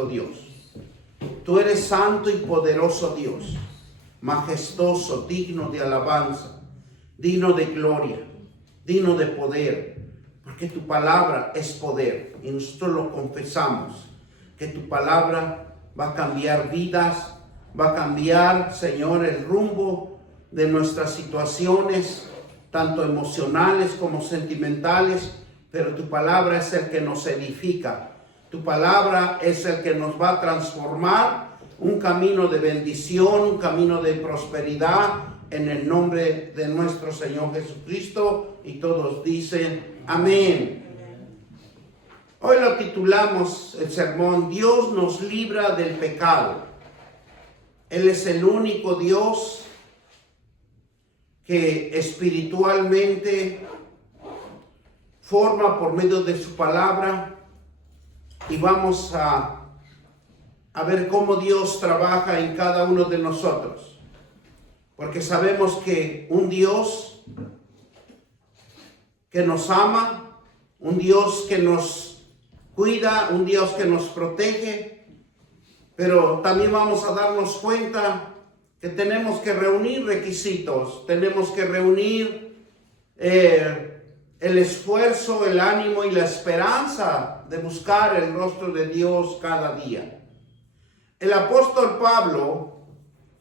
bendito Dios. Tú eres santo y poderoso Dios, majestuoso, digno de alabanza, digno de gloria, digno de poder, porque tu palabra es poder y nosotros lo confesamos, que tu palabra va a cambiar vidas, va a cambiar, Señor, el rumbo de nuestras situaciones, tanto emocionales como sentimentales, pero tu palabra es el que nos edifica. Tu palabra es el que nos va a transformar un camino de bendición, un camino de prosperidad en el nombre de nuestro Señor Jesucristo. Y todos dicen amén. Hoy lo titulamos el sermón, Dios nos libra del pecado. Él es el único Dios que espiritualmente forma por medio de su palabra. Y vamos a ver cómo Dios trabaja en cada uno de nosotros. Porque sabemos que un Dios que nos ama, un Dios que nos cuida, un Dios que nos protege. Pero también vamos a darnos cuenta que tenemos que reunir requisitos, tenemos que reunir el esfuerzo, el ánimo y la esperanza de buscar el rostro de Dios cada día. El apóstol Pablo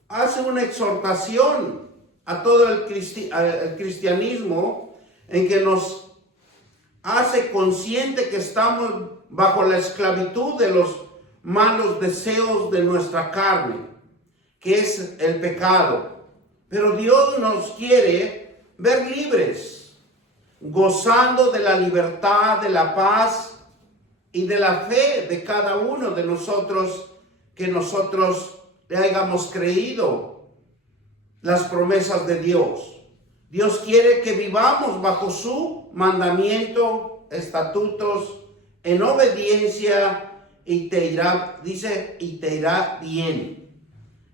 hace una exhortación a todo el cristianismo en que nos hace consciente que estamos bajo la esclavitud de los malos deseos de nuestra carne, que es el pecado. Pero Dios nos quiere ver libres, gozando de la libertad, de la paz y de la fe de cada uno de nosotros, que nosotros le hayamos creído las promesas de Dios. Dios quiere que vivamos bajo su mandamiento, estatutos, en obediencia, y te irá, dice, y te irá bien.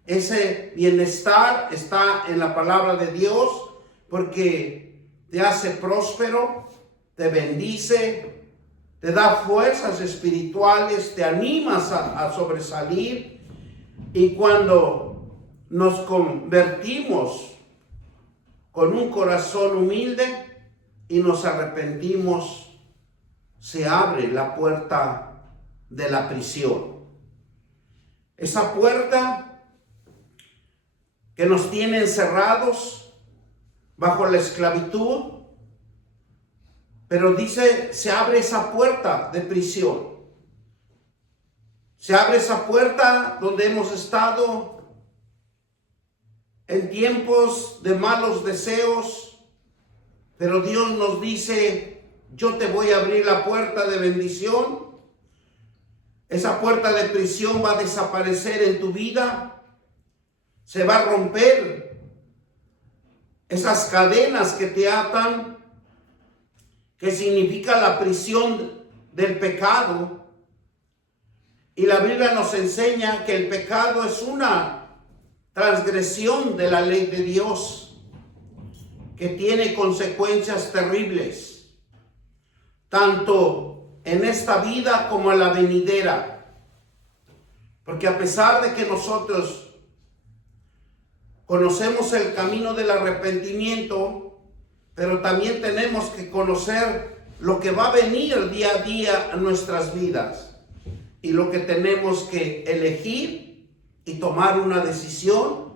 Ese bienestar está en la palabra de Dios, porque te hace próspero, te bendice, te da fuerzas espirituales, te animas a sobresalir. Y cuando nos convertimos con un corazón humilde y nos arrepentimos, se abre la puerta de la prisión. Esa puerta que nos tiene encerrados bajo la esclavitud. Pero dice, se abre esa puerta de prisión. Se abre esa puerta donde hemos estado en tiempos de malos deseos. Pero Dios nos dice, yo te voy a abrir la puerta de bendición. Esa puerta de prisión va a desaparecer en tu vida. Se va a romper esas cadenas que te atan, que significa la prisión del pecado. Y la Biblia nos enseña que el pecado es una transgresión de la ley de Dios, que tiene consecuencias terribles, tanto en esta vida como en la venidera. Porque a pesar de que nosotros conocemos el camino del arrepentimiento, pero también tenemos que conocer lo que va a venir día a día a nuestras vidas, y lo que tenemos que elegir y tomar una decisión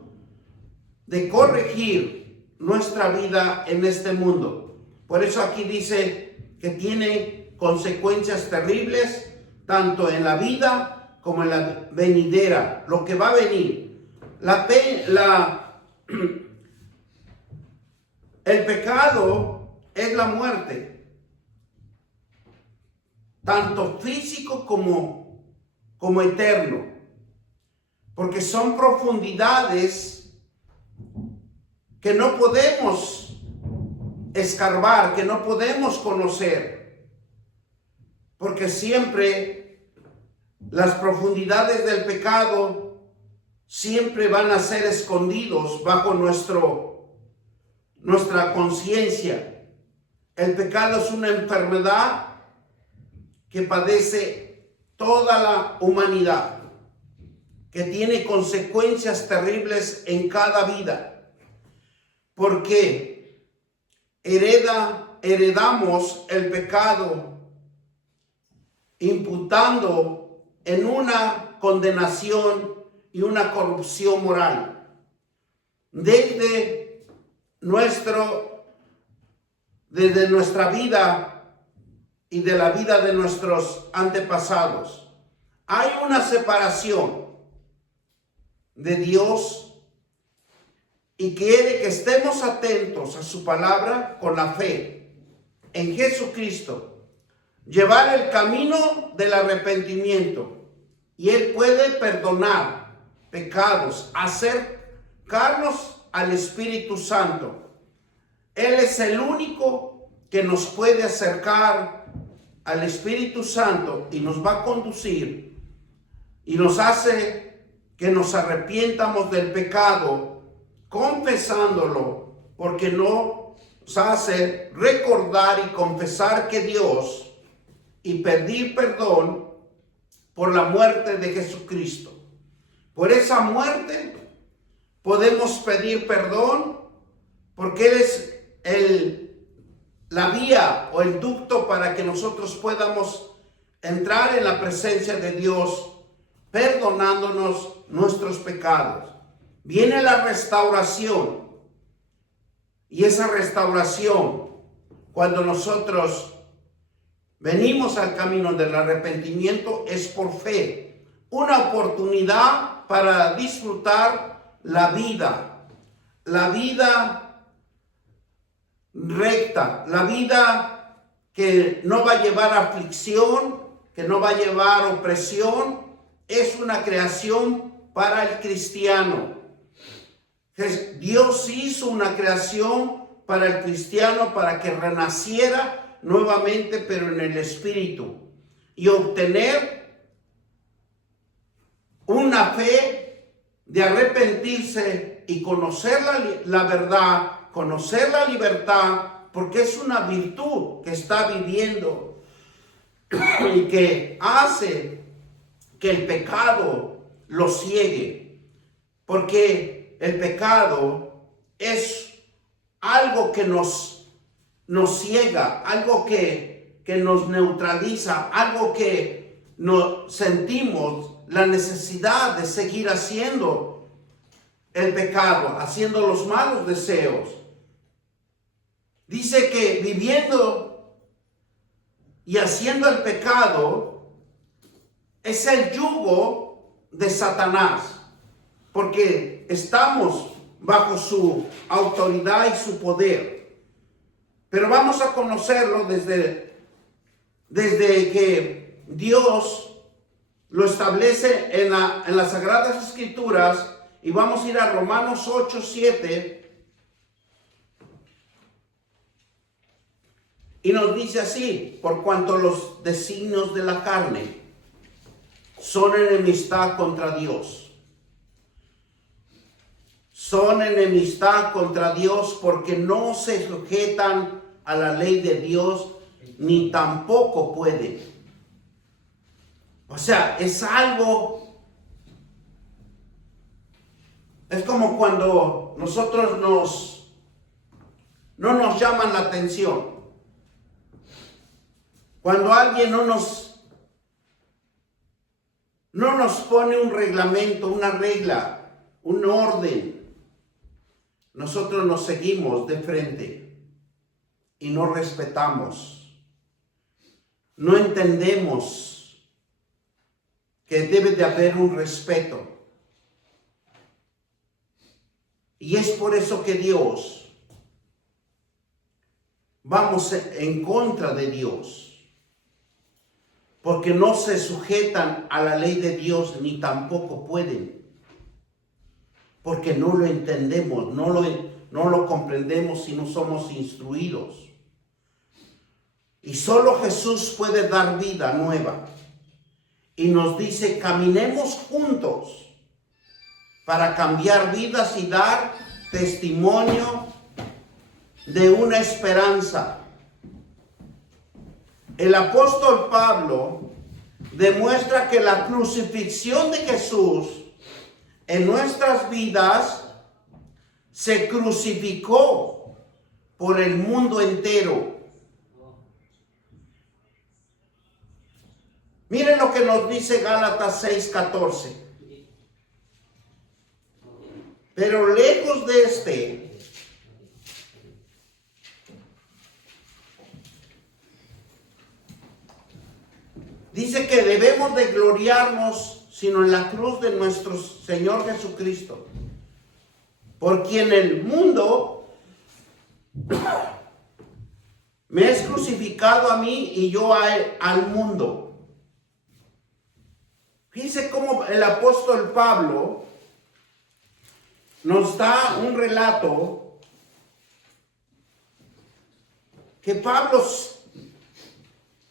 de corregir nuestra vida en este mundo. Por eso aquí dice que tiene consecuencias terribles, tanto en la vida como en la venidera, lo que va a venir. El pecado es la muerte, tanto físico como eterno, porque son profundidades que no podemos escarbar, que no podemos conocer, porque siempre las profundidades del pecado siempre van a ser escondidos bajo nuestra conciencia. El pecado es una enfermedad que padece toda la humanidad, que tiene consecuencias terribles en cada vida, porque heredamos el pecado, imputando en una condenación y una corrupción moral. Desde nuestra vida y de la vida de nuestros antepasados, hay una separación de Dios y quiere que estemos atentos a su palabra con la fe en Jesucristo, llevar el camino del arrepentimiento, y Él puede perdonar pecados, acercarnos al Espíritu Santo. Él es el único que nos puede acercar al Espíritu Santo y nos va a conducir y nos hace que nos arrepientamos del pecado, confesándolo, porque nos hace recordar y confesar que Dios y pedir perdón por la muerte de Jesucristo. Por esa muerte podemos pedir perdón, porque Él es la vía o el ducto para que nosotros podamos entrar en la presencia de Dios, perdonándonos nuestros pecados. Viene la restauración, y esa restauración, cuando nosotros venimos al camino del arrepentimiento, es por fe, una oportunidad para disfrutar la vida recta, la vida que no va a llevar aflicción, que no va a llevar opresión. Es una creación para el cristiano. Dios hizo una creación para el cristiano para que renaciera nuevamente, pero en el Espíritu, y obtener una fe de arrepentirse y conocer la verdad, conocer la libertad, porque es una virtud que está viviendo y que hace que el pecado lo ciegue, porque el pecado es algo que nos ciega, algo que nos neutraliza, algo que nos sentimos la necesidad de seguir haciendo el pecado, haciendo los malos deseos. Dice que viviendo y haciendo el pecado es el yugo de Satanás, porque estamos bajo su autoridad y su poder. Pero vamos a conocerlo desde que Dios lo establece en las Sagradas Escrituras, y vamos a ir a Romanos 8:7, y nos dice así: por cuanto los designios de la carne son enemistad contra Dios. Son enemistad contra Dios porque no se sujetan a la ley de Dios, ni tampoco pueden. O sea, es algo, es como cuando nosotros no nos llaman la atención. Cuando alguien no nos pone un reglamento, una regla, un orden, nosotros nos seguimos de frente y no respetamos. No entendemos que debe de haber un respeto. Y es por eso que vamos en contra de Dios. Porque no se sujetan a la ley de Dios, ni tampoco pueden. Porque no lo entendemos, no lo comprendemos si no somos instruidos. Y solo Jesús puede dar vida nueva. Y nos dice: caminemos juntos para cambiar vidas y dar testimonio de una esperanza. El apóstol Pablo demuestra que la crucifixión de Jesús en nuestras vidas se crucificó por el mundo entero. Miren lo que nos dice Gálatas 6:14. Pero lejos de dice que debemos de gloriarnos sino en la cruz de nuestro Señor Jesucristo, por quien el mundo me es crucificado a mí y yo al mundo. Fíjense cómo el apóstol Pablo nos da un relato que Pablo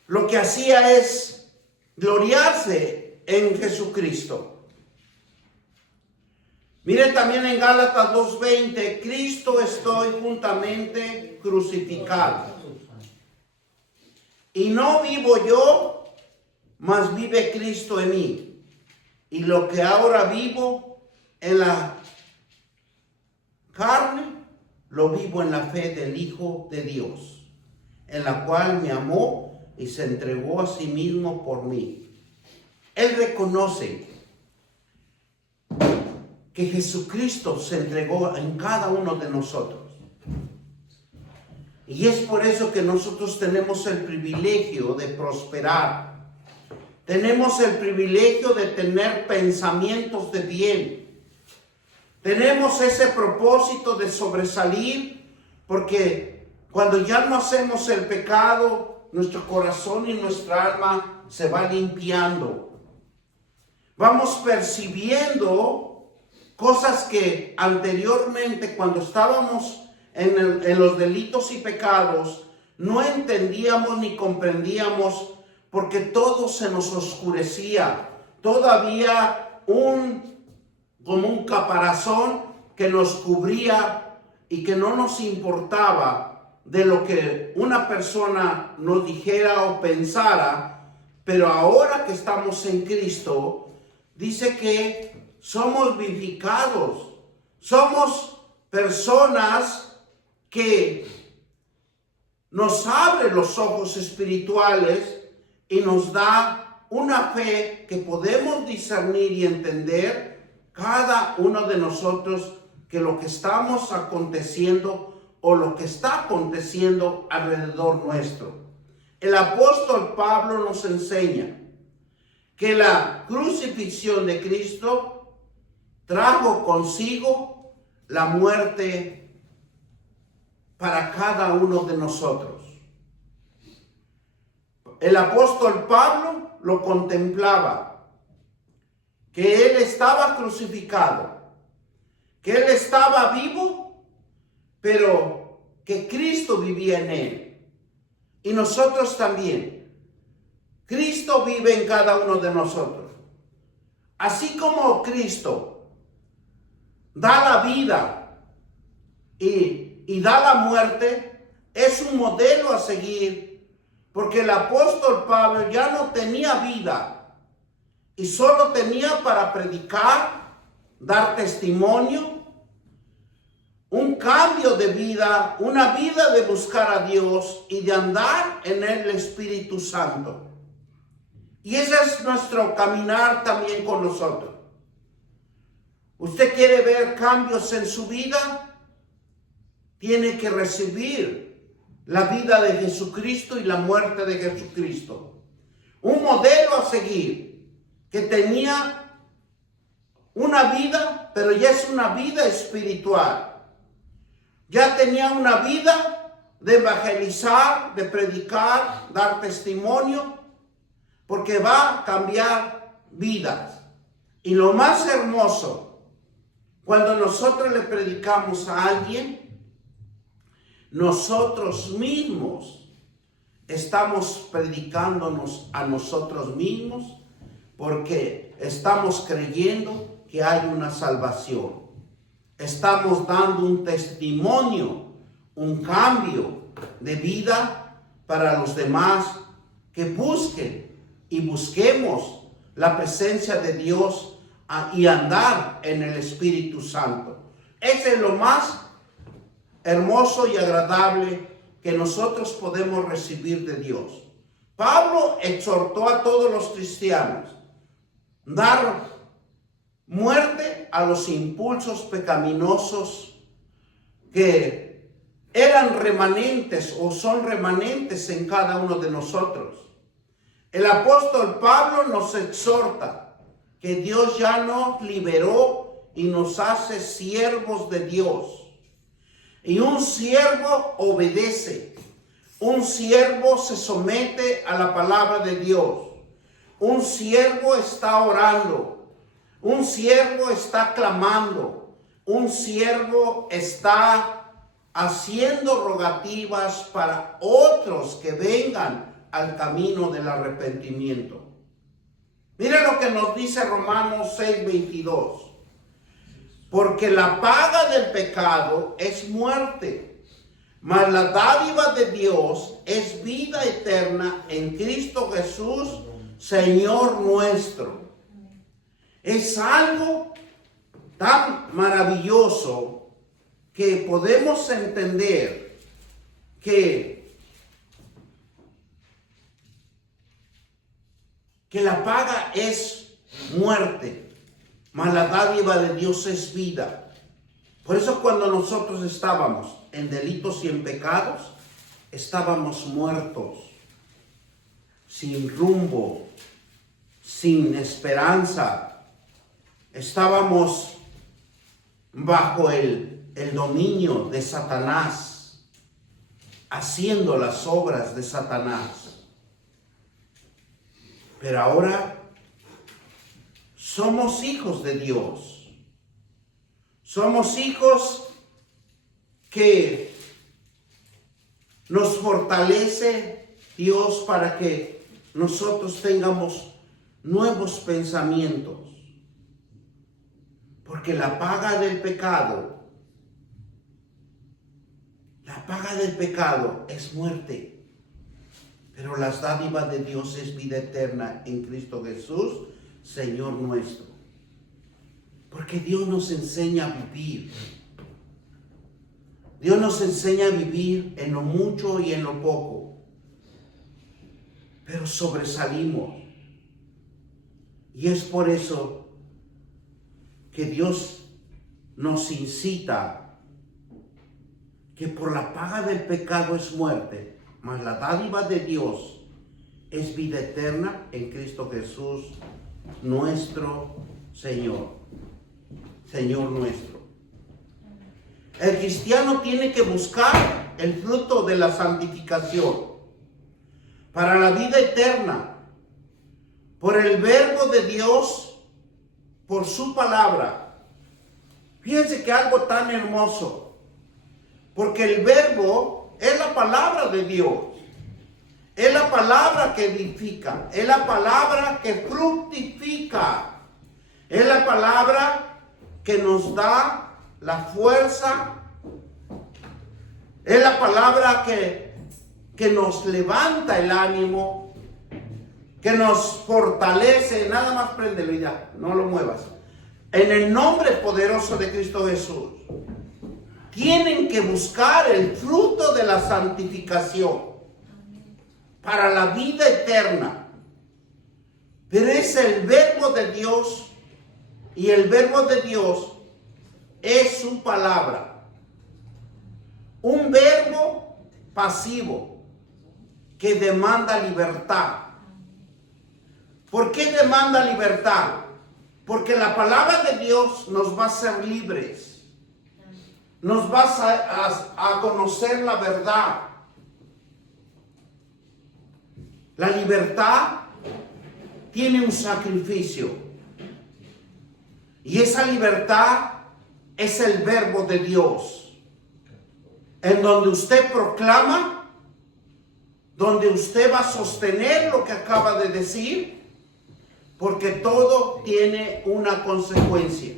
lo que hacía es gloriarse en Jesucristo. Miren también en Gálatas 2:20, Cristo estoy juntamente crucificado. Y no vivo yo, mas vive Cristo en mí. Y lo que ahora vivo en la carne, lo vivo en la fe del Hijo de Dios, en la cual me amó y se entregó a sí mismo por mí. Él reconoce que Jesucristo se entregó en cada uno de nosotros. Y es por eso que nosotros tenemos el privilegio de prosperar. Tenemos el privilegio de tener pensamientos de bien. Tenemos ese propósito de sobresalir, porque cuando ya no hacemos el pecado, nuestro corazón y nuestra alma se va limpiando. Vamos percibiendo cosas que anteriormente, cuando estábamos en los delitos y pecados, no entendíamos ni comprendíamos, porque todo se nos oscurecía. Todavía como un caparazón que nos cubría y que no nos importaba de lo que una persona nos dijera o pensara. Pero ahora que estamos en Cristo, dice que somos vivificados. Somos personas que nos abre los ojos espirituales y nos da una fe que podemos discernir y entender cada uno de nosotros que lo que estamos aconteciendo o lo que está aconteciendo alrededor nuestro. El apóstol Pablo nos enseña que la crucifixión de Cristo trajo consigo la muerte para cada uno de nosotros. El apóstol Pablo lo contemplaba, que él estaba crucificado, que él estaba vivo, pero que Cristo vivía en él. Y nosotros también. Cristo vive en cada uno de nosotros. Así como Cristo da la vida y da la muerte, es un modelo a seguir. Porque el apóstol Pablo ya no tenía vida y solo tenía para predicar, dar testimonio, un cambio de vida, una vida de buscar a Dios y de andar en el Espíritu Santo. Y ese es nuestro caminar también con nosotros. ¿Usted quiere ver cambios en su vida? Tiene que recibir la vida de Jesucristo y la muerte de Jesucristo. Un modelo a seguir que tenía una vida, pero ya es una vida espiritual. Ya tenía una vida de evangelizar, de predicar, dar testimonio, porque va a cambiar vidas. Y lo más hermoso, cuando nosotros le predicamos a alguien, nosotros mismos estamos predicándonos a nosotros mismos, porque estamos creyendo que hay una salvación. Estamos dando un testimonio, un cambio de vida para los demás que busquen y busquemos la presencia de Dios y andar en el Espíritu Santo. Ese es lo más hermoso y agradable que nosotros podemos recibir de Dios. Pablo exhortó a todos los cristianos dar muerte a los impulsos pecaminosos que eran remanentes o son remanentes en cada uno de nosotros. El apóstol Pablo nos exhorta que Dios ya nos liberó y nos hace siervos de Dios. Y un siervo obedece. Un siervo se somete a la palabra de Dios. Un siervo está orando. Un siervo está clamando. Un siervo está haciendo rogativas para otros que vengan al camino del arrepentimiento. Mira lo que nos dice Romanos 6:22. Porque la paga del pecado es muerte, mas la dádiva de Dios es vida eterna en Cristo Jesús, Señor nuestro. Es algo tan maravilloso que podemos entender que la paga es muerte, mas la dádiva de Dios es vida. Por eso cuando nosotros estábamos en delitos y en pecados, estábamos muertos, sin rumbo, sin esperanza. Estábamos bajo el dominio de Satanás, haciendo las obras de Satanás. Pero ahora somos hijos de Dios. Somos hijos que nos fortalece Dios para que nosotros tengamos nuevos pensamientos. Porque la paga del pecado es muerte. Pero las dádivas de Dios es vida eterna en Cristo Jesús, Señor nuestro. Porque Dios nos enseña a vivir. Dios nos enseña a vivir en lo mucho y en lo poco. Pero sobresalimos. Y es por eso que Dios nos incita que por la paga del pecado es muerte, mas la dádiva de Dios es vida eterna en Cristo Jesús, nuestro Señor. Señor nuestro. El cristiano tiene que buscar el fruto de la santificación para la vida eterna, por el verbo de Dios, por su palabra. Fíjense que algo tan hermoso, porque el verbo es la palabra de Dios. Es la palabra que edifica, es la palabra que fructifica, es la palabra que nos da la fuerza, es la palabra que nos levanta el ánimo, que nos fortalece. Nada más préndelo y ya, no lo muevas. En el nombre poderoso de Cristo Jesús, tienen que buscar el fruto de la santificación para la vida eterna. Pero es el verbo de Dios, y el verbo de Dios es su palabra. Un verbo pasivo que demanda libertad. ¿Por qué demanda libertad? Porque la palabra de Dios nos va a hacer libres. Nos va a conocer la verdad. La libertad tiene un sacrificio. Y esa libertad es el verbo de Dios. En donde usted proclama, donde usted va a sostener lo que acaba de decir, porque todo tiene una consecuencia.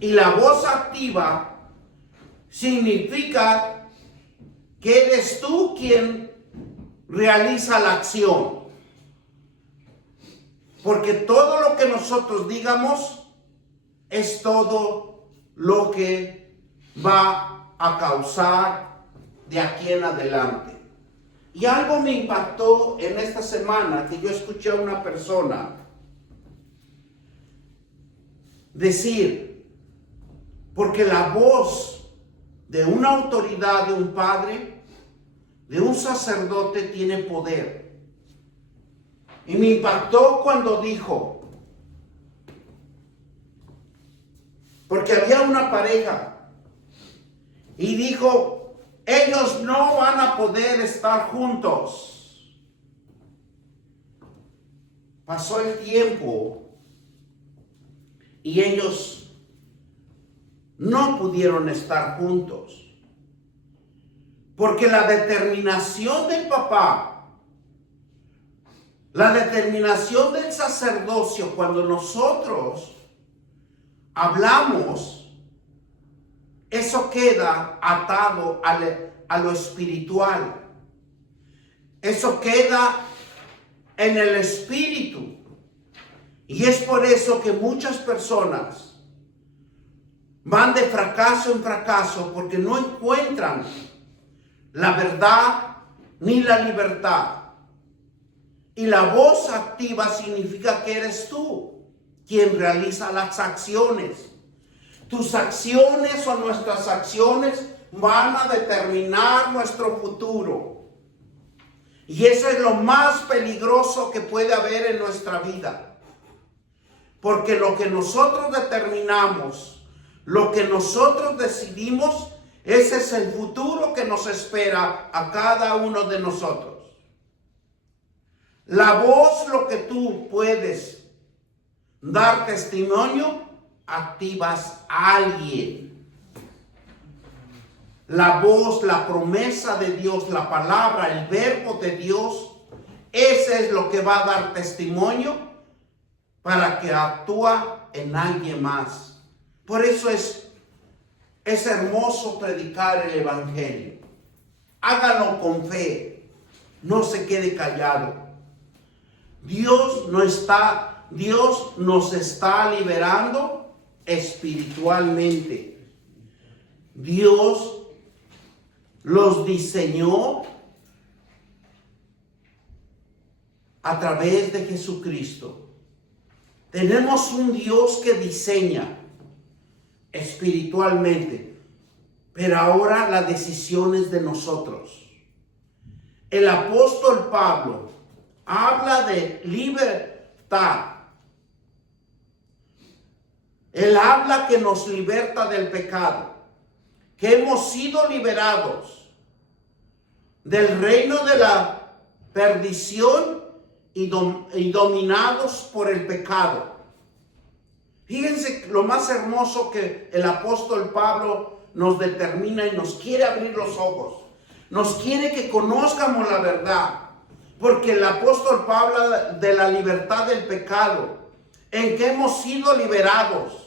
Y la voz activa significa que eres tú quien realiza la acción. Porque todo lo que nosotros digamos es todo lo que va a causar de aquí en adelante. Y algo me impactó en esta semana, que yo escuché a una persona decir, porque la voz de una autoridad, de un padre, de un sacerdote tiene poder. Y me impactó cuando dijo, porque había una pareja, y dijo, ellos no van a poder estar juntos. Pasó el tiempo y ellos no pudieron estar juntos. Porque la determinación del papá, la determinación del sacerdocio, cuando nosotros hablamos, eso queda atado a lo espiritual. Eso queda en el espíritu. Y es por eso que muchas personas van de fracaso en fracaso, porque no encuentran la verdad ni la libertad. Y la voz activa significa que eres tú quien realiza las acciones. Tus acciones o nuestras acciones van a determinar nuestro futuro. Y eso es lo más peligroso que puede haber en nuestra vida. Porque lo que nosotros determinamos, lo que nosotros decidimos, ese es el futuro que nos espera a cada uno de nosotros. La voz, lo que tú puedes dar testimonio, activas a alguien. La voz, la promesa de Dios, la palabra, el verbo de Dios, ese es lo que va a dar testimonio para que actúa en alguien más. Por eso es hermoso predicar el evangelio. Hágalo con fe. No se quede callado. Dios nos está liberando espiritualmente. Dios los diseñó a través de Jesucristo. Tenemos un Dios que diseña espiritualmente, pero ahora la decisión es de nosotros. El apóstol Pablo habla de libertad. Él habla que nos liberta del pecado, que hemos sido liberados del reino de la perdición y dominados por el pecado. Fíjense lo más hermoso que el apóstol Pablo nos determina y nos quiere abrir los ojos. Nos quiere que conozcamos la verdad, porque el apóstol Pablo habla de la libertad del pecado, en que hemos sido liberados.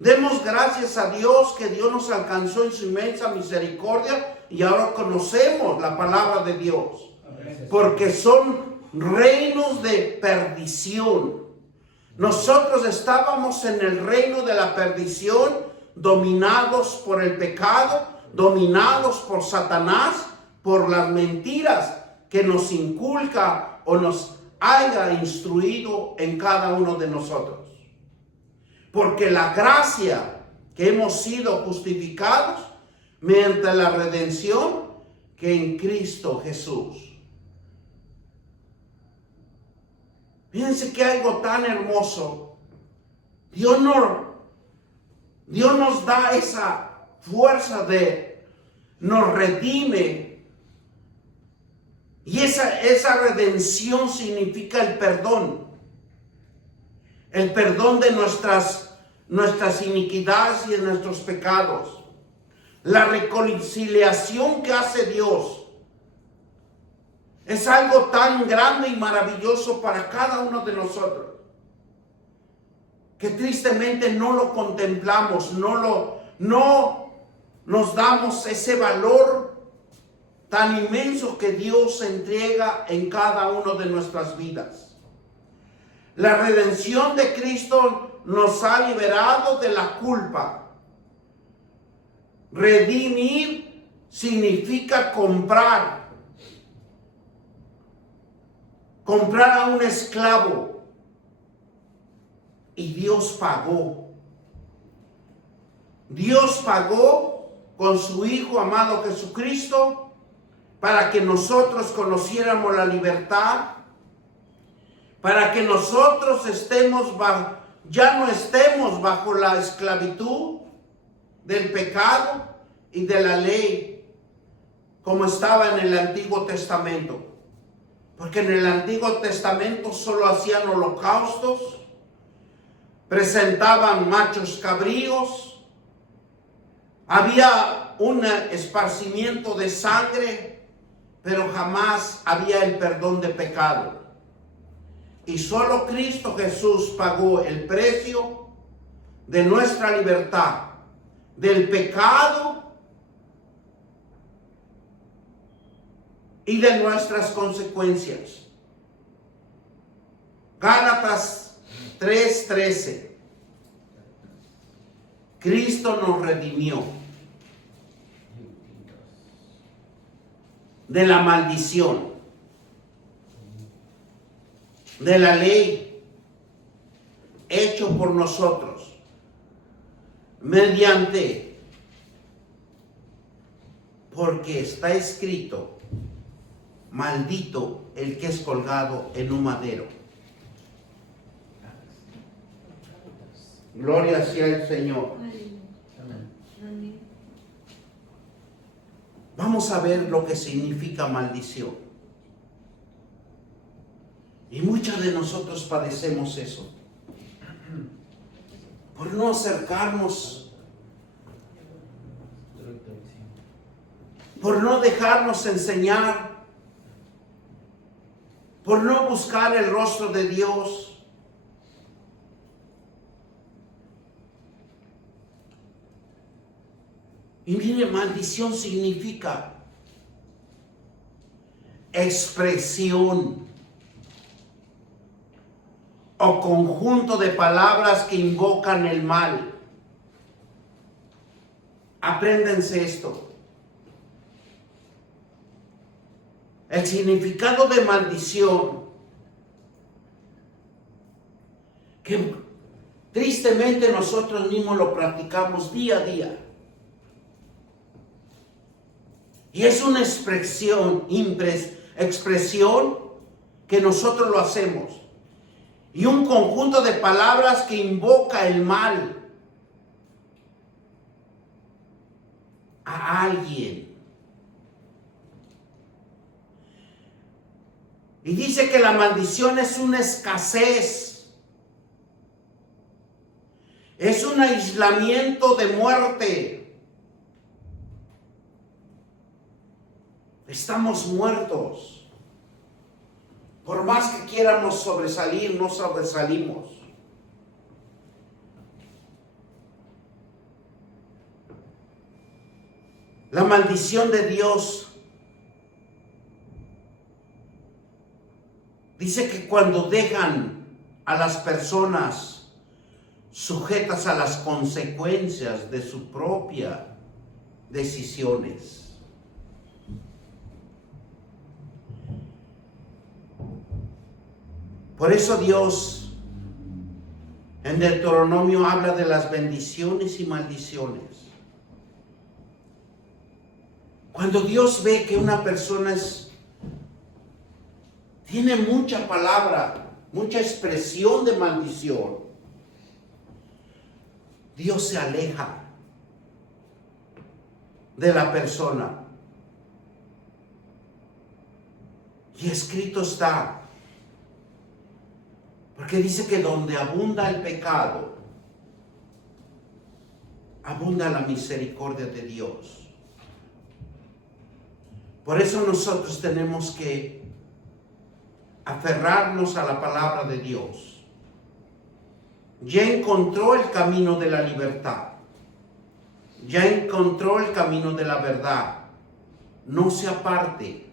Demos gracias a Dios que Dios nos alcanzó en su inmensa misericordia y ahora conocemos la palabra de Dios. Porque son reinos de perdición. Nosotros estábamos en el reino de la perdición, dominados por el pecado, dominados por Satanás, por las mentiras que nos inculca o nos haya instruido en cada uno de nosotros. Porque la gracia que hemos sido justificados mediante la redención que en Cristo Jesús. Fíjense que algo tan hermoso. Dios nos da esa fuerza nos redime. Y esa redención significa el perdón. El perdón de nuestras iniquidades y de nuestros pecados. La reconciliación que hace Dios es algo tan grande y maravilloso para cada uno de nosotros, que tristemente no lo contemplamos, no nos damos ese valor tan inmenso que Dios entrega en cada uno de nuestras vidas. La redención de Cristo nos ha liberado de la culpa. Redimir significa comprar. Comprar a un esclavo. Y Dios pagó. Dios pagó con su Hijo amado Jesucristo para que nosotros conociéramos la libertad, para que nosotros ya no estemos bajo la esclavitud del pecado y de la ley, como estaba en el Antiguo Testamento. Porque en el Antiguo Testamento solo hacían holocaustos, presentaban machos cabríos, había un esparcimiento de sangre, pero jamás había el perdón de pecado. Y solo Cristo Jesús pagó el precio de nuestra libertad, del pecado y de nuestras consecuencias. Gálatas 3:13. Cristo nos redimió de la maldición, de la ley, hecho por nosotros, mediante, porque está escrito, maldito el que es colgado en un madero. Gloria sea el Señor. Vamos a ver lo que significa maldición. Y muchos de nosotros padecemos eso. Por no acercarnos, por no dejarnos enseñar, por no buscar el rostro de Dios. Y mire, maldición significa expresión o conjunto de palabras que invocan el mal. Apréndense esto. El significado de maldición, que tristemente nosotros mismos lo practicamos día a día. Y es una expresión que nosotros lo hacemos. Y un conjunto de palabras que invoca el mal a alguien. Y dice que la maldición es una escasez. Es un aislamiento de muerte. Estamos muertos. Por más que quieramos sobresalir, no sobresalimos. La maldición de Dios dice que cuando dejan a las personas sujetas a las consecuencias de sus propias decisiones. Por eso Dios en Deuteronomio habla de las bendiciones y maldiciones. Cuando Dios ve que una persona tiene mucha palabra, mucha expresión de maldición, Dios se aleja de la persona. Y escrito está, porque dice que donde abunda el pecado, abunda la misericordia de Dios. Por eso nosotros tenemos que aferrarnos a la palabra de Dios. Ya encontró el camino de la libertad. Ya encontró el camino de la verdad. No se aparte,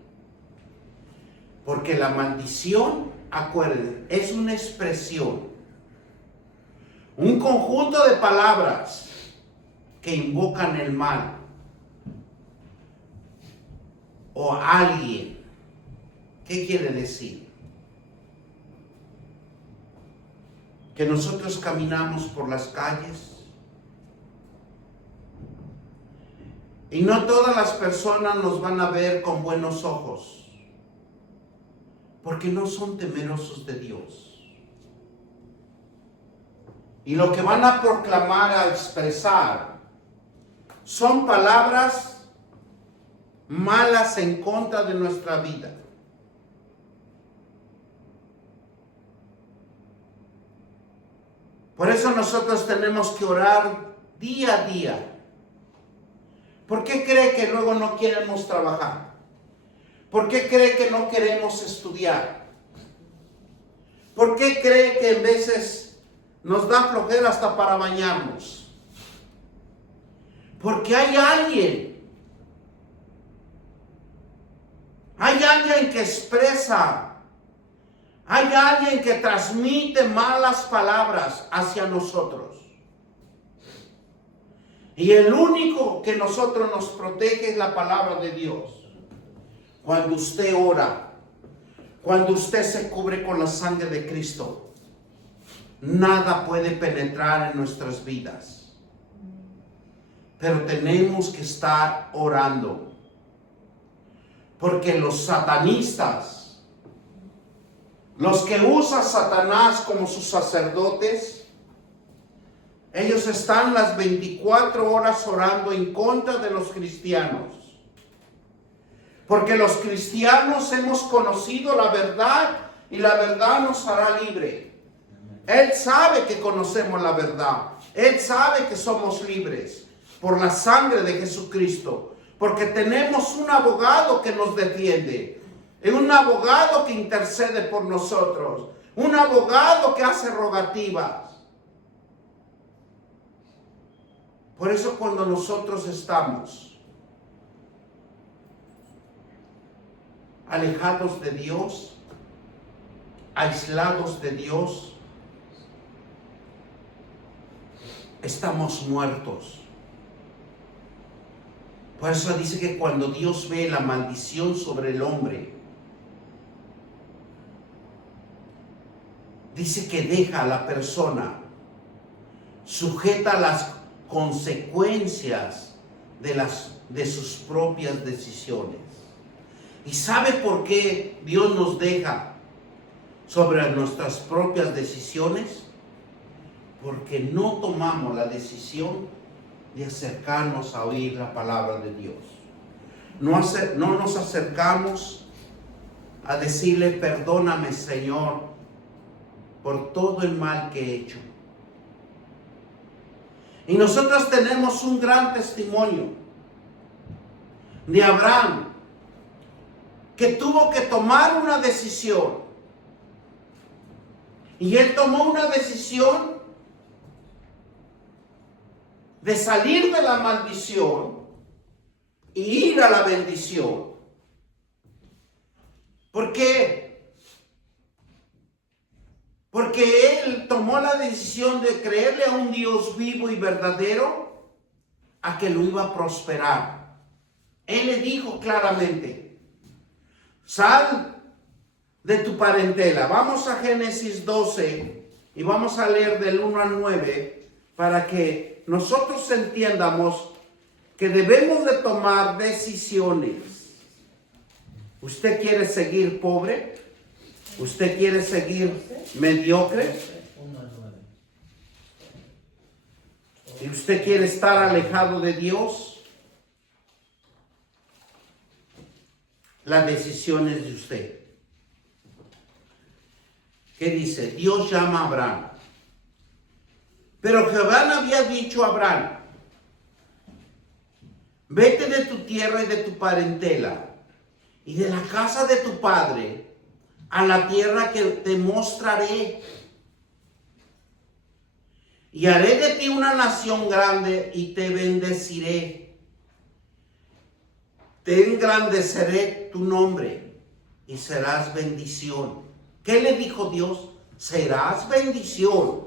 porque la maldición acuérdense, es una expresión, un conjunto de palabras que invocan el mal o a alguien. ¿Qué quiere decir? Que nosotros caminamos por las calles y no todas las personas nos van a ver con buenos ojos, porque no son temerosos de Dios. Y lo que van a proclamar, a expresar, son palabras malas en contra de nuestra vida. Por eso nosotros tenemos que orar día a día. ¿Por qué cree que luego no queremos trabajar? ¿Por qué cree que no queremos estudiar? ¿Por qué cree que en veces nos da flojera hasta para bañarnos? Porque hay alguien que expresa, hay alguien que transmite malas palabras hacia nosotros. Y el único que nosotros nos protege es la palabra de Dios. Cuando usted ora, cuando usted se cubre con la sangre de Cristo, nada puede penetrar en nuestras vidas. Pero tenemos que estar orando. Porque los satanistas, los que usan Satanás como sus sacerdotes, ellos están las 24 horas orando en contra de los cristianos. Porque los cristianos hemos conocido la verdad y la verdad nos hará libre. Él sabe que conocemos la verdad. Él sabe que somos libres por la sangre de Jesucristo. Porque tenemos un abogado que nos defiende. Un abogado que intercede por nosotros. Un abogado que hace rogativas. Por eso cuando nosotros estamos alejados de Dios, aislados de Dios, estamos muertos. Por eso dice que cuando Dios ve la maldición sobre el hombre, dice que deja a la persona sujeta a las consecuencias de sus propias decisiones. ¿Y sabe por qué Dios nos deja sobre nuestras propias decisiones? Porque no tomamos la decisión de acercarnos a oír la palabra de Dios. No nos acercamos a decirle: perdóname, Señor, por todo el mal que he hecho. Y nosotros tenemos un gran testimonio de Abraham, que tuvo que tomar una decisión. Y él tomó una decisión de salir de la maldición y ir a la bendición. ¿Por qué? Porque él tomó la decisión de creerle a un Dios vivo y verdadero, a que lo iba a prosperar. Él le dijo claramente: sal de tu parentela. Vamos a Génesis 12 y vamos a leer del 1 al 9 para que nosotros entiendamos que debemos de tomar decisiones. ¿Usted quiere seguir pobre? ¿Usted quiere seguir mediocre? ¿Y usted quiere estar alejado de Dios? La decisión es de usted. ¿Qué dice? Dios llama a Abraham. Pero Jehová había dicho a Abraham: vete de tu tierra y de tu parentela y de la casa de tu padre a la tierra que te mostraré. Y haré de ti una nación grande y te bendeciré. Te engrandeceré tu nombre y serás bendición. ¿Qué le dijo Dios? Serás bendición.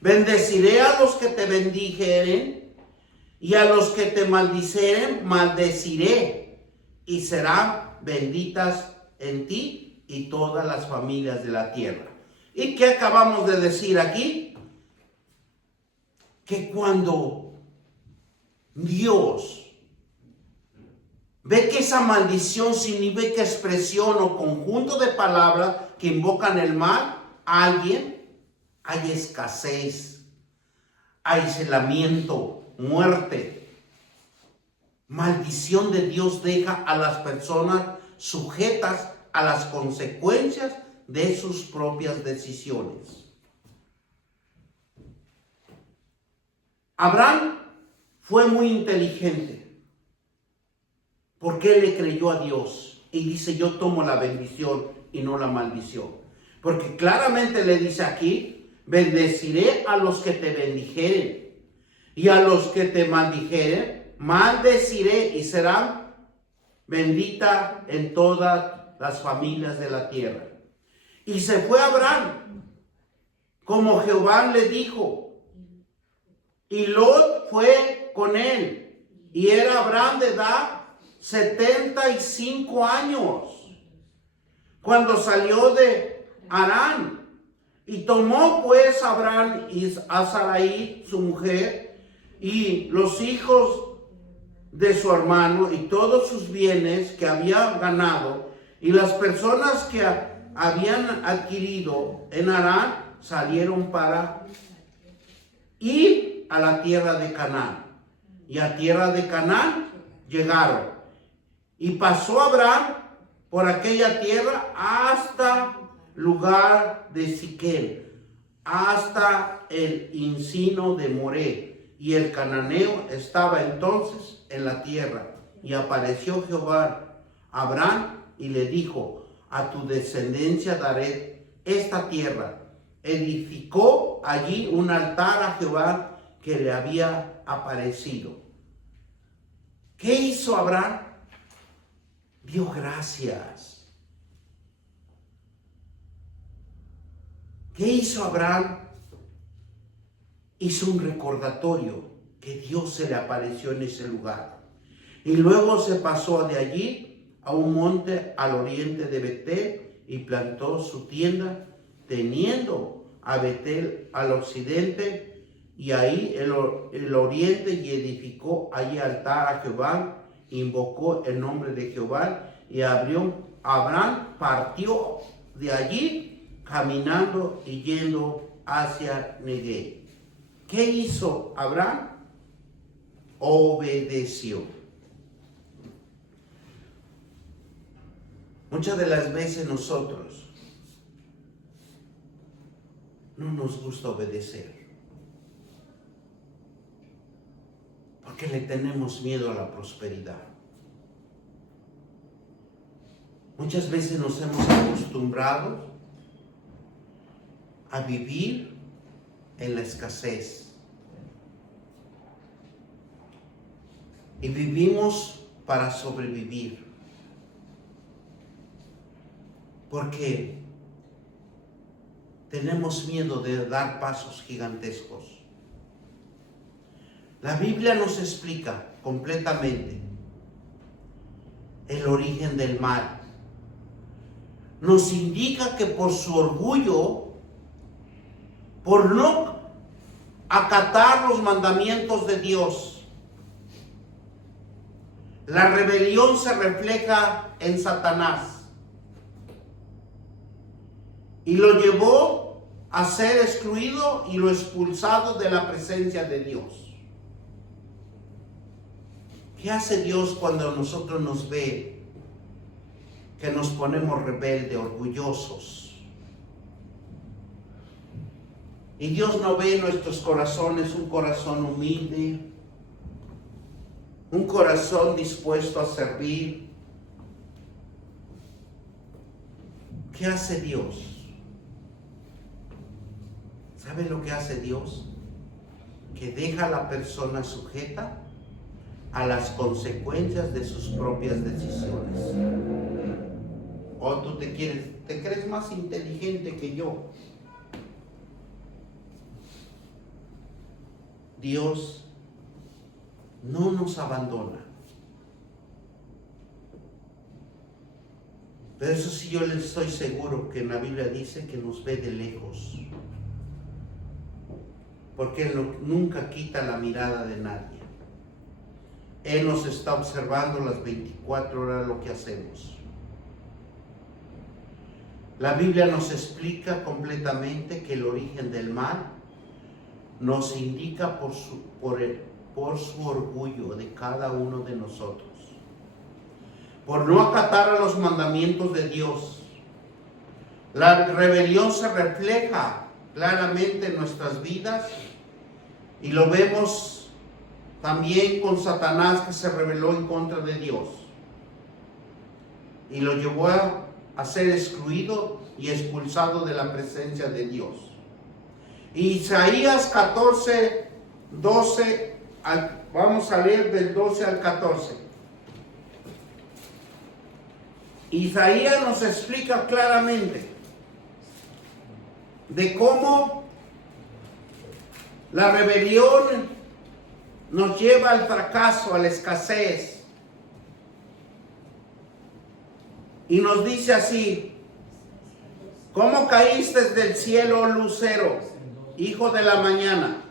Bendeciré a los que te bendijeren, y a los que te maldiceren, maldeciré, y serán benditas en ti y todas las familias de la tierra. ¿Y qué acabamos de decir aquí? Que cuando Dios ve que esa maldición significa expresión o conjunto de palabras que invocan el mal a alguien, hay escasez, aislamiento, muerte. Maldición de Dios deja a las personas sujetas a las consecuencias de sus propias decisiones. Abraham fue muy inteligente porque él le creyó a Dios y dice: yo tomo la bendición y no la maldición. Porque claramente le dice aquí: bendeciré a los que te bendijeren, y a los que te maldijeren maldeciré, y serán bendita en todas las familias de la tierra. Y se fue Abraham como Jehová le dijo, y Lot fue con él, y era Abraham de edad 75 años cuando salió de Harán. Y tomó pues Abraham y a Sarai su mujer, y los hijos de su hermano, y todos sus bienes que había ganado, y las personas que habían adquirido en Harán, salieron para ir a la tierra de Canaán. Y a tierra de Canaán llegaron. Y pasó Abraham por aquella tierra hasta lugar de Siquem, hasta el encino de Moré, y el cananeo estaba entonces en la tierra. Y apareció Jehová a Abraham y le dijo: a tu descendencia daré esta tierra. Edificó allí un altar a Jehová que le había aparecido. ¿Qué hizo Abraham? Dio gracias. ¿Qué hizo Abraham? Hizo un recordatorio que Dios se le apareció en ese lugar. Y luego se pasó de allí a un monte al oriente de Betel y plantó su tienda, teniendo a Betel al occidente y ahí el oriente, y edificó allí altar a Jehová, invocó el nombre de Jehová, y Abraham partió de allí caminando y yendo hacia Neguev. ¿Qué hizo Abraham? Obedeció. Muchas de las veces nosotros no nos gusta obedecer porque le tenemos miedo a la prosperidad. Muchas veces nos hemos acostumbrado a vivir en la escasez. Y vivimos para sobrevivir. Porque tenemos miedo de dar pasos gigantescos. La Biblia nos explica completamente el origen del mal. Nos indica que por su orgullo, por no acatar los mandamientos de Dios, la rebelión se refleja en Satanás y lo llevó a ser excluido y lo expulsado de la presencia de Dios. ¿Qué hace Dios cuando nosotros nos ve que nos ponemos rebeldes, orgullosos? Y Dios no ve en nuestros corazones un corazón humilde, un corazón dispuesto a servir. ¿Qué hace Dios? ¿Sabe lo que hace Dios? Que deja a la persona sujeta a las consecuencias de sus propias decisiones. ¿O tú te crees más inteligente que yo? Dios no nos abandona. Pero eso sí, yo les estoy seguro que en la Biblia dice que nos ve de lejos. Porque Él nunca quita la mirada de nadie. Él nos está observando las 24 horas lo que hacemos. La Biblia nos explica completamente que el origen del mal nos indica por su orgullo de cada uno de nosotros. Por no acatar a los mandamientos de Dios. La rebelión se refleja claramente en nuestras vidas y lo vemos también con Satanás, que se rebeló en contra de Dios y lo llevó a ser excluido y expulsado de la presencia de Dios. Isaías 14, 12, vamos a leer del 12 al 14. Isaías nos explica claramente de cómo la rebelión nos lleva al fracaso, a la escasez. Y nos dice así: ¿cómo caíste del cielo, oh lucero, hijo de la mañana?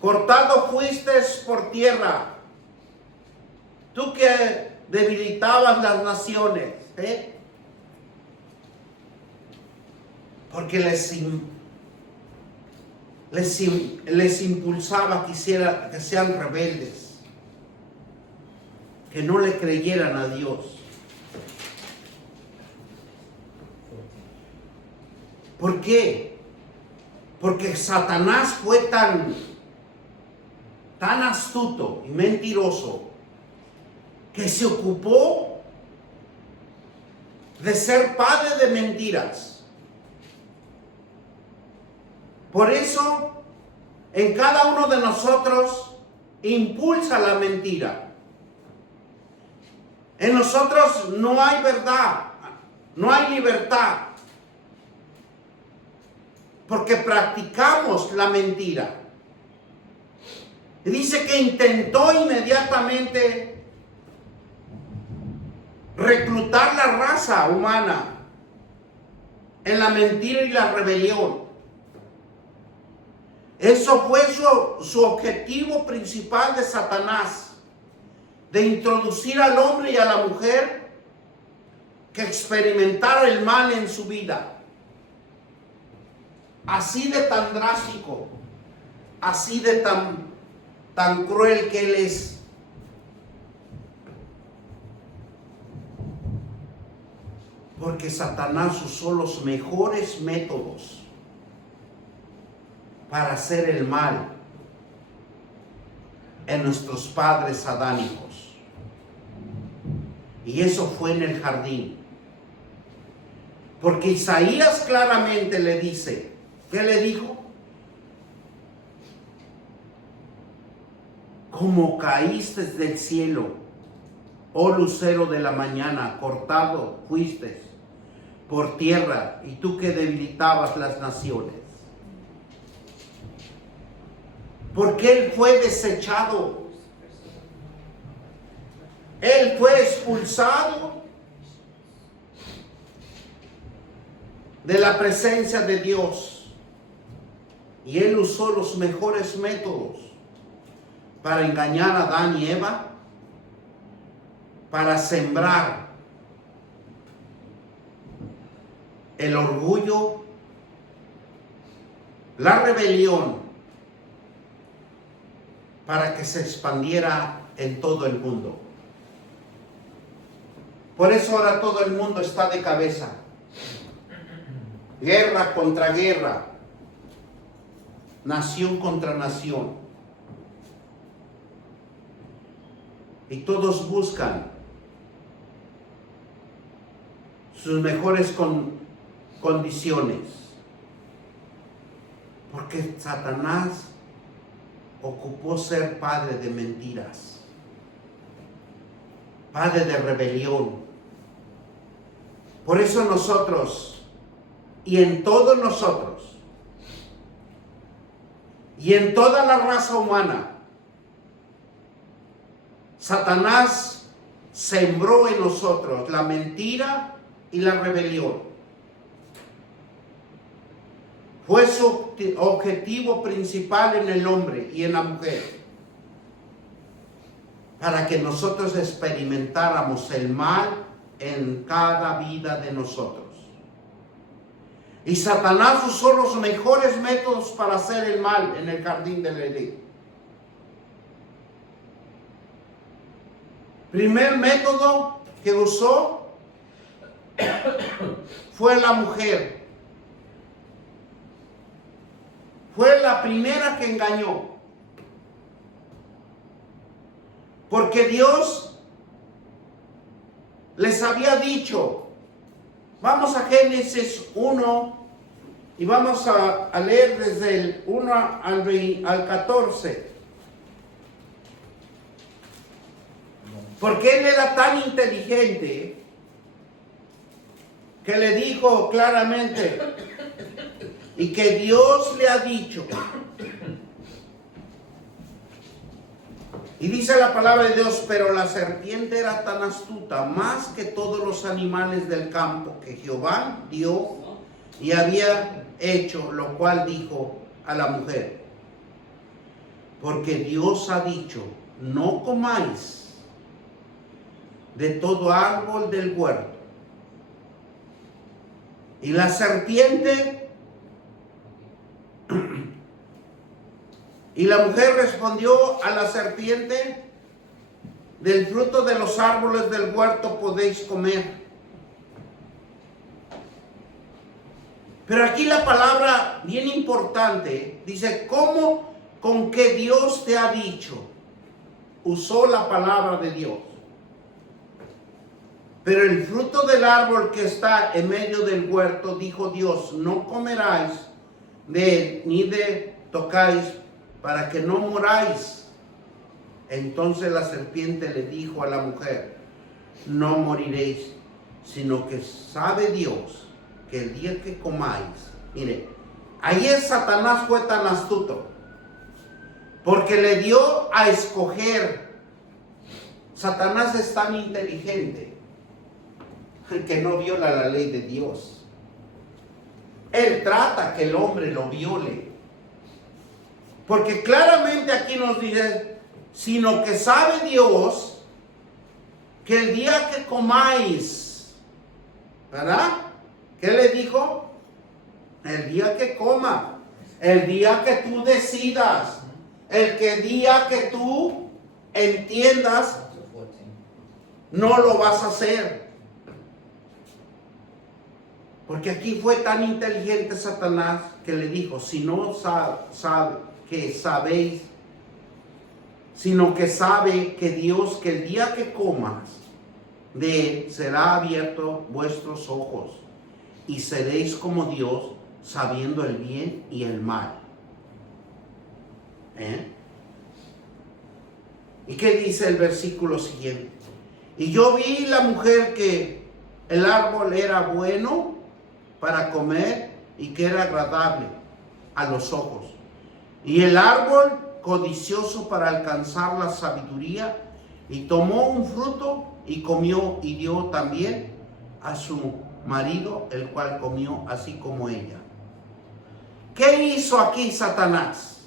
Cortado fuiste por tierra, tú que debilitabas las naciones, porque les impulsaba que sean rebeldes, que no le creyeran a Dios. ¿Por qué? Porque Satanás fue tan astuto y mentiroso que se ocupó de ser padre de mentiras. Por eso, en cada uno de nosotros impulsa la mentira. En nosotros no hay verdad, no hay libertad, porque practicamos la mentira. Y dice que intentó inmediatamente reclutar la raza humana en la mentira y la rebelión. Eso fue su objetivo principal de Satanás, de introducir al hombre y a la mujer que experimentara el mal en su vida. Así de tan drástico, así de tan cruel que Él es. Porque Satanás usó los mejores métodos para hacer el mal en nuestros padres adánicos. Y eso fue en el jardín. Porque Isaías claramente le dice, ¿qué le dijo? Como caíste del cielo, oh lucero de la mañana, cortado fuiste por tierra, y tú que debilitabas las naciones. Porque Él fue desechado. Él fue expulsado de la presencia de Dios. Y Él usó los mejores métodos para engañar a Adán y Eva, para sembrar el orgullo, la rebelión, para que se expandiera en todo el mundo. Por eso ahora todo el mundo está de cabeza. Guerra contra guerra, nación contra nación. Y todos buscan sus mejores condiciones. Porque Satanás ocupó ser padre de mentiras, padre de rebelión, Por eso nosotros, y en todos nosotros, y en toda la raza humana, Satanás sembró en nosotros la mentira y la rebelión. Fue su objetivo principal en el hombre y en la mujer, para que nosotros experimentáramos el mal en cada vida de nosotros. Y Satanás usó los mejores métodos para hacer el mal en el jardín del Edén. Primer método que usó fue la mujer. Fue la primera que engañó. Porque Dios les había dicho, vamos a Génesis 1 y vamos a leer desde el 1 al 14. Porque él era tan inteligente que le dijo claramente, y que Dios le ha dicho. Y dice la palabra de Dios, pero la serpiente era tan astuta, más que todos los animales del campo que Jehová dio y había hecho, lo cual dijo a la mujer, porque Dios ha dicho, no comáis de todo árbol del huerto. Y la serpiente y la mujer respondió a la serpiente, del fruto de los árboles del huerto podéis comer. Pero aquí la palabra bien importante dice, ¿cómo con que Dios te ha dicho? Usó la palabra de Dios. Pero el fruto del árbol que está en medio del huerto, dijo Dios, no comeráis de él, ni de tocáis, para que no moráis. Entonces la serpiente le dijo a la mujer, no moriréis, sino que sabe Dios que el día que comáis, mire, ahí Satanás fue tan astuto, porque le dio a escoger. Satanás es tan inteligente que no viola la ley de Dios. Él trata que el hombre lo viole. Porque claramente aquí nos dice, sino que sabe Dios que el día que comáis, ¿verdad? ¿Qué le dijo? El día que coma, el día que tú decidas, día que tú entiendas, no lo vas a hacer. Porque aquí fue tan inteligente Satanás que le dijo, si no sabéis, sino que sabe que Dios, que el día que comas de él, será abierto vuestros ojos y seréis como Dios, sabiendo el bien y el mal. ¿Y qué dice el versículo siguiente? Y yo vi la mujer que el árbol era bueno para comer y que era agradable a los ojos, y el árbol codicioso para alcanzar la sabiduría, y tomó un fruto y comió y dio también a su marido, el cual comió así como ella. ¿Qué hizo aquí Satanás?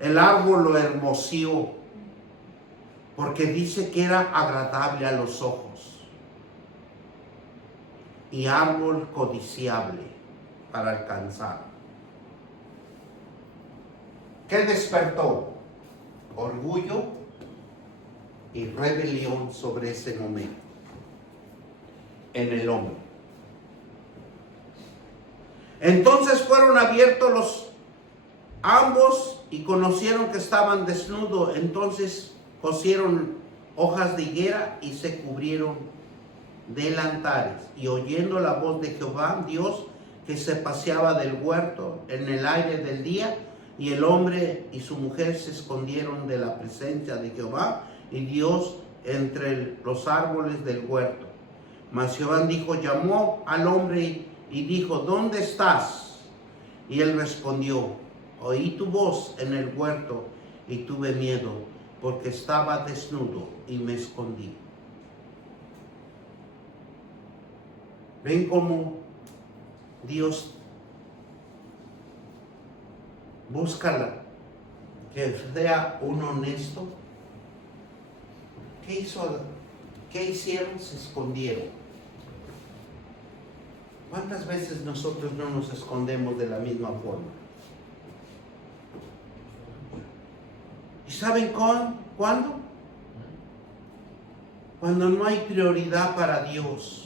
El árbol lo hermoseó, porque dice que era agradable a los ojos, y árbol codiciable para alcanzar. ¿Qué despertó? Orgullo y rebelión sobre ese momento en el hombre. Entonces fueron abiertos ambos y conocieron que estaban desnudos. Entonces cosieron hojas de higuera y se cubrieron delantares. Y oyendo la voz de Jehová, Dios, que se paseaba del huerto en el aire del día, y el hombre y su mujer se escondieron de la presencia de Jehová, y Dios entre los árboles del huerto. Mas Jehová llamó al hombre y dijo, ¿dónde estás? Y él respondió, oí tu voz en el huerto y tuve miedo, porque estaba desnudo y me escondí. ¿Ven cómo Dios busca que sea un honesto? ¿Qué hizo? ¿Qué hicieron? Se escondieron. ¿Cuántas veces nosotros no nos escondemos de la misma forma? ¿Y saben cuándo? Cuando no hay prioridad para Dios.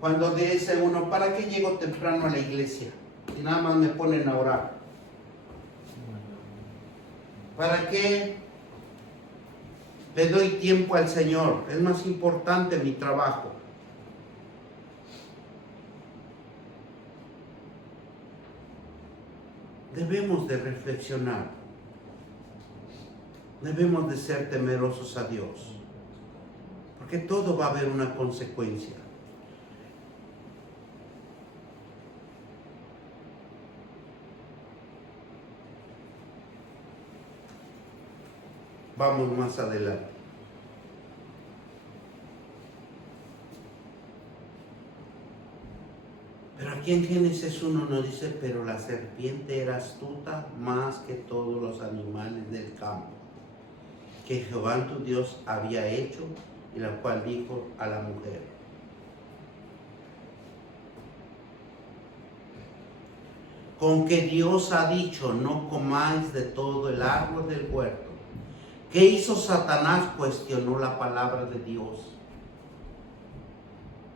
Cuando dice uno, ¿para qué llego temprano a la iglesia? Y nada más me ponen a orar. ¿Para qué le doy tiempo al Señor? Es más importante mi trabajo. Debemos de reflexionar. Debemos de ser temerosos a Dios. Porque todo va a haber una consecuencia. Vamos más adelante. Pero aquí en Génesis 1 nos dice, pero la serpiente era astuta más que todos los animales del campo, que Jehová tu Dios había hecho, y la cual dijo a la mujer. Con que Dios ha dicho, no comáis de todo el árbol del huerto. ¿Qué hizo Satanás? Cuestionó la palabra de Dios.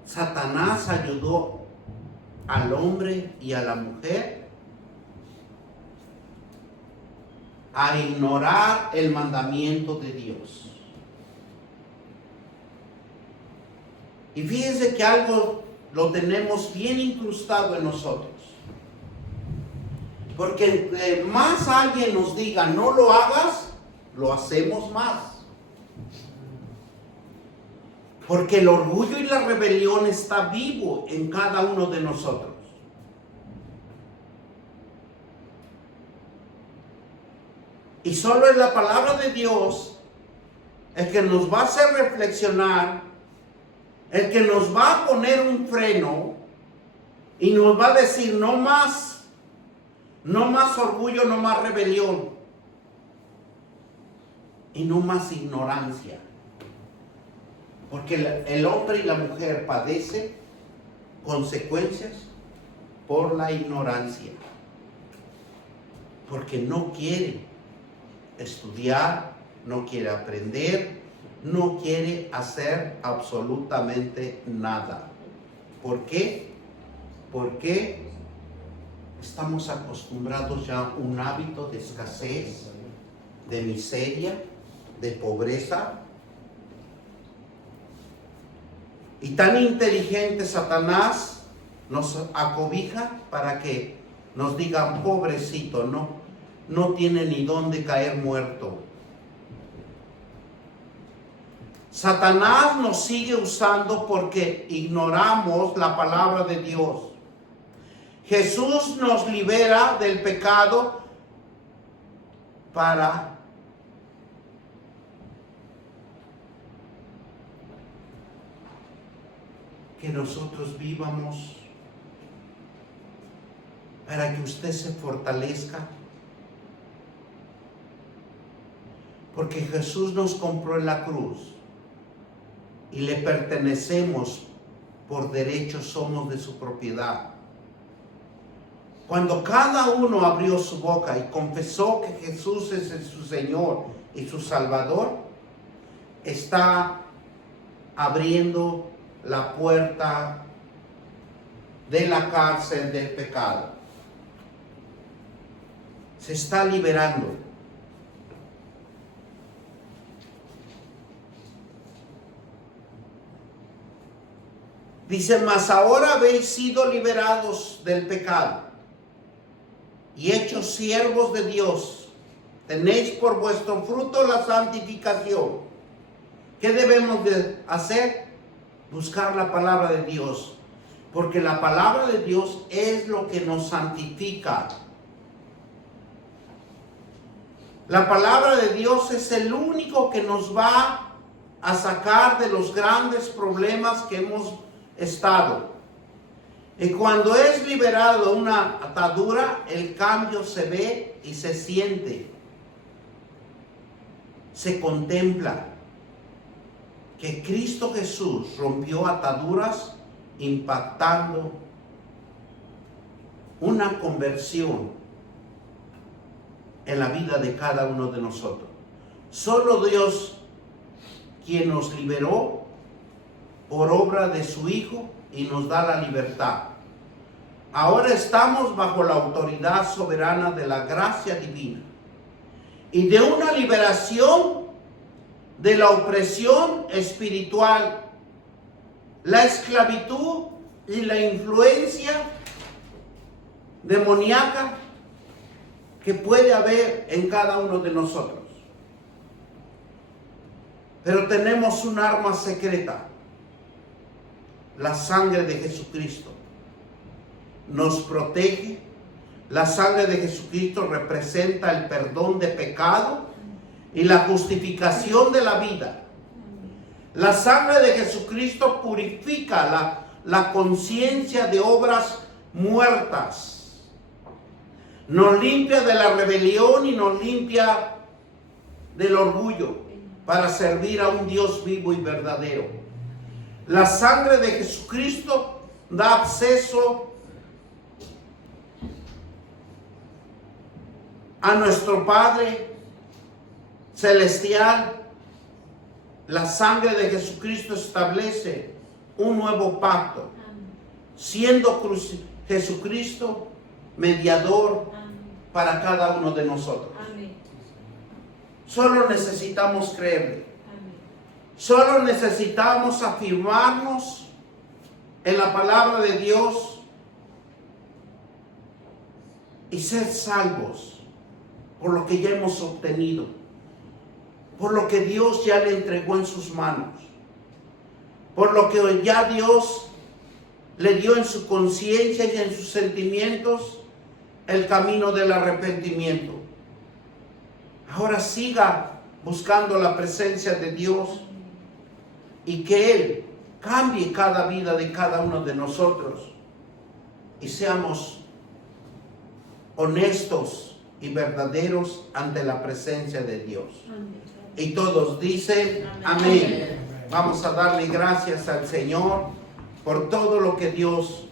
Satanás ayudó al hombre y a la mujer a ignorar el mandamiento de Dios. Y fíjense que algo lo tenemos bien incrustado en nosotros. Porque más alguien nos diga no lo hagas, lo hacemos más. Porque el orgullo y la rebelión está vivo en cada uno de nosotros. Y solo es la palabra de Dios el que nos va a hacer reflexionar, el que nos va a poner un freno y nos va a decir no más orgullo, no más rebelión y no más ignorancia. Porque el hombre y la mujer padecen consecuencias por la ignorancia. Porque no quiere estudiar, no quiere aprender, no quiere hacer absolutamente nada. ¿Por qué? Porque estamos acostumbrados ya a un hábito de escasez, de miseria, de pobreza. Y tan inteligente Satanás nos acobija para que nos digan, pobrecito, no tiene ni dónde caer muerto. Satanás nos sigue usando porque ignoramos la palabra de Dios. Jesús nos libera del pecado para que nosotros vivamos, para que usted se fortalezca. Porque Jesús nos compró en la cruz y le pertenecemos por derecho, somos de su propiedad. Cuando cada uno abrió su boca y confesó que Jesús es su Señor y su Salvador, está abriendo la puerta de la cárcel del pecado. Se está liberando. Dice, mas ahora habéis sido liberados del pecado y hechos siervos de Dios. tenéis por vuestro fruto la santificación. ¿Qué debemos de hacer? Buscar la palabra de Dios, porque la palabra de Dios es lo que nos santifica. La palabra de Dios es el único que nos va a sacar de los grandes problemas que hemos estado. Y cuando es liberado una atadura, el cambio se ve y se siente. Se contempla que Cristo Jesús rompió ataduras, impactando una conversión en la vida de cada uno de nosotros. Solo Dios, quien nos liberó por obra de su Hijo y nos da la libertad. Ahora estamos bajo la autoridad soberana de la gracia divina y de una liberación de la opresión espiritual, la esclavitud y la influencia demoníaca que puede haber en cada uno de nosotros. Pero tenemos un arma secreta, la sangre de Jesucristo. Nos protege. La sangre de Jesucristo representa el perdón de pecado y la justificación de la vida. La sangre de Jesucristo purifica la conciencia de obras muertas. Nos limpia de la rebelión y nos limpia del orgullo para servir a un Dios vivo y verdadero. La sangre de Jesucristo da acceso a nuestro Padre Celestial. La sangre de Jesucristo establece un nuevo pacto, siendo Jesucristo mediador para cada uno de nosotros. Solo necesitamos creerle. Solo necesitamos afirmarnos en la palabra de Dios y ser salvos por lo que ya hemos obtenido, por lo que Dios ya le entregó en sus manos, por lo que ya Dios le dio en su conciencia y en sus sentimientos el camino del arrepentimiento. Ahora siga buscando la presencia de Dios y que Él cambie cada vida de cada uno de nosotros y seamos honestos y verdaderos ante la presencia de Dios. Amén. Y todos dicen amén. Amén. Vamos a darle gracias al Señor por todo lo que Dios